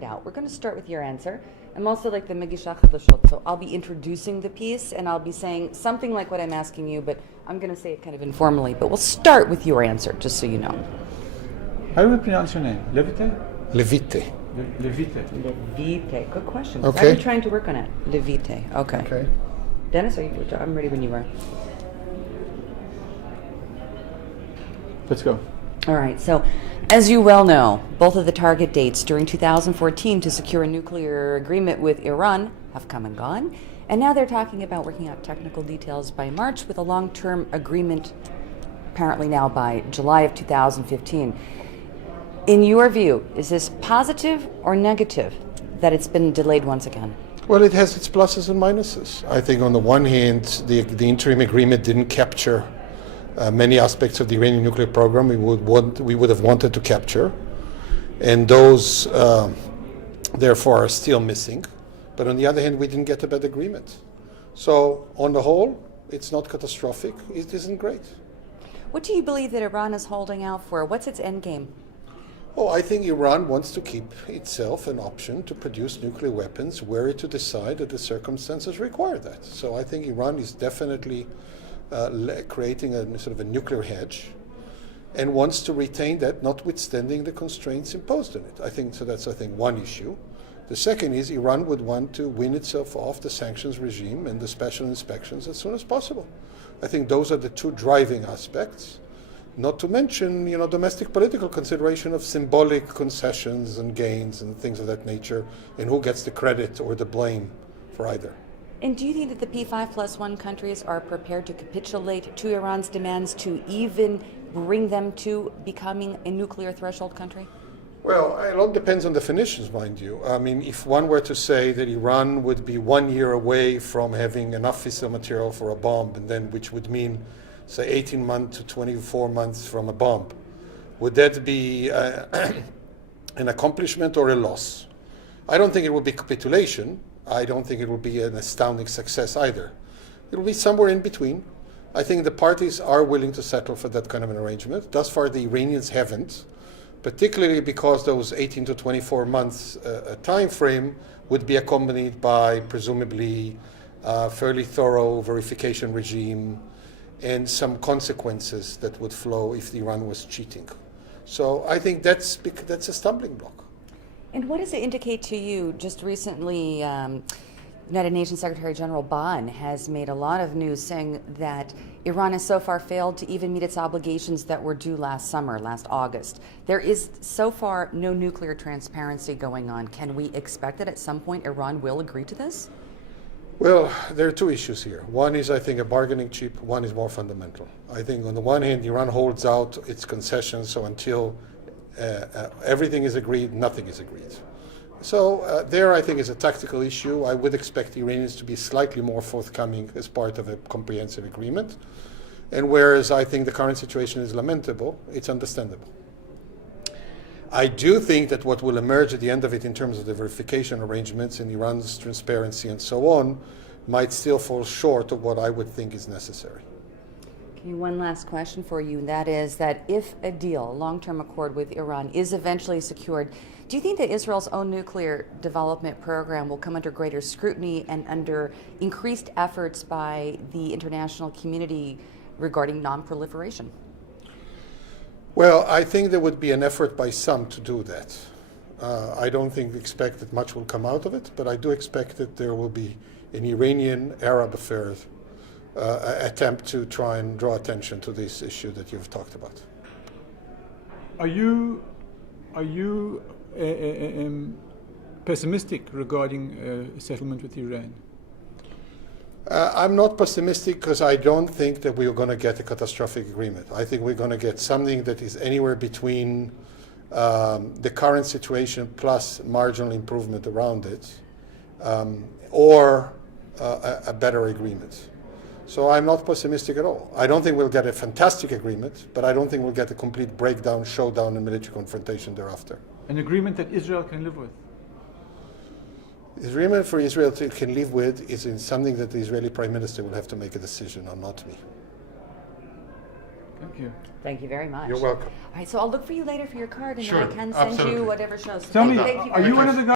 Out. We're going to start with your answer. I'm also like the Megisha Chadashot, so I'll be introducing the piece and I'll be saying something like what I'm asking you, but I'm going to say it kind of informally. But we'll start with your answer, just so you know. How do we pronounce your name? Levite? Levite. Levite. Levite. Good question. Okay. I've been trying to work on it. Levite. Okay. Okay. Dennis, I'm ready when you are. Let's go. All right. So, as you well know, both of the target dates during 2014 to secure a nuclear agreement with Iran have come and gone. And now they're talking about working out technical details by March with a long-term agreement apparently now by July of 2015. In your view, is this positive or negative that it's been delayed once again? Well, it has its pluses and minuses. I think on the one hand, the interim agreement didn't capture many aspects of the Iranian nuclear program we would have wanted to capture, and those therefore are still missing. But on the other hand, we didn't get a bad agreement. So on the whole, it's not catastrophic. It isn't great. What do you believe that Iran is holding out for? What's its end game? Oh, I think Iran wants to keep itself an option to produce nuclear weapons were it to decide that the circumstances require that. So I think Iran is definitely creating a sort of a nuclear hedge and wants to retain that notwithstanding the constraints imposed on it. I think so. That's, I think, one issue. The second is Iran would want to win itself off the sanctions regime and the special inspections as soon as possible. I think those are the two driving aspects. Not to mention, domestic political consideration of symbolic concessions and gains and things of that nature, and who gets the credit or the blame for either. And do you think that the P5+1 countries are prepared to capitulate to Iran's demands to even bring them to becoming a nuclear threshold country? Well, it all depends on definitions, mind you. I mean, if one were to say that Iran would be 1 year away from having enough fissile material for a bomb, and then which would mean, say, 18 months to 24 months from a bomb, would that be an accomplishment or a loss? I don't think it would be capitulation. I don't think it will be an astounding success either. It will be somewhere in between. I think the parties are willing to settle for that kind of an arrangement. Thus far, the Iranians haven't, particularly because those 18 to 24 months time frame would be accompanied by presumably a fairly thorough verification regime and some consequences that would flow if Iran was cheating. So I think that's a stumbling block. And what does it indicate to you? Just recently, United Nations Secretary General Ban has made a lot of news saying that Iran has so far failed to even meet its obligations that were due last summer, last August. There is so far no nuclear transparency going on. Can we expect that at some point Iran will agree to this? Well, there are two issues here. One is, I think, a bargaining chip. One is more fundamental. I think on the one hand, Iran holds out its concessions, so until everything is agreed, nothing is agreed. So there, I think, is a tactical issue. I would expect the Iranians to be slightly more forthcoming as part of a comprehensive agreement. And whereas I think the current situation is lamentable, it's understandable. I do think that what will emerge at the end of it in terms of the verification arrangements and Iran's transparency and so on might still fall short of what I would think is necessary. Okay, one last question for you, and that is that if a deal, a long-term accord with Iran is eventually secured, do you think that Israel's own nuclear development program will come under greater scrutiny and under increased efforts by the international community regarding non-proliferation? Well, I think there would be an effort by some to do that. I don't expect that much will come out of it, but I do expect that there will be an Iranian-Arab affair attempt to try and draw attention to this issue that you've talked about. Are you pessimistic regarding a settlement with Iran? I'm not pessimistic because I don't think that we are going to get a catastrophic agreement. I think we're going to get something that is anywhere between the current situation plus marginal improvement around it, or a better agreement. So I'm not pessimistic at all. I don't think we'll get a fantastic agreement, but I don't think we'll get a complete breakdown, showdown, and military confrontation thereafter. An agreement that Israel can live with? The agreement for Israel can live with is in something that the Israeli Prime Minister will have to make a decision on, not me. Thank you. Thank you very much. You're welcome. All right, so I'll look for you later for your card, and Sure, then I can send absolutely. you whatever shows. Tell me, Thank you are very you much. one of the guys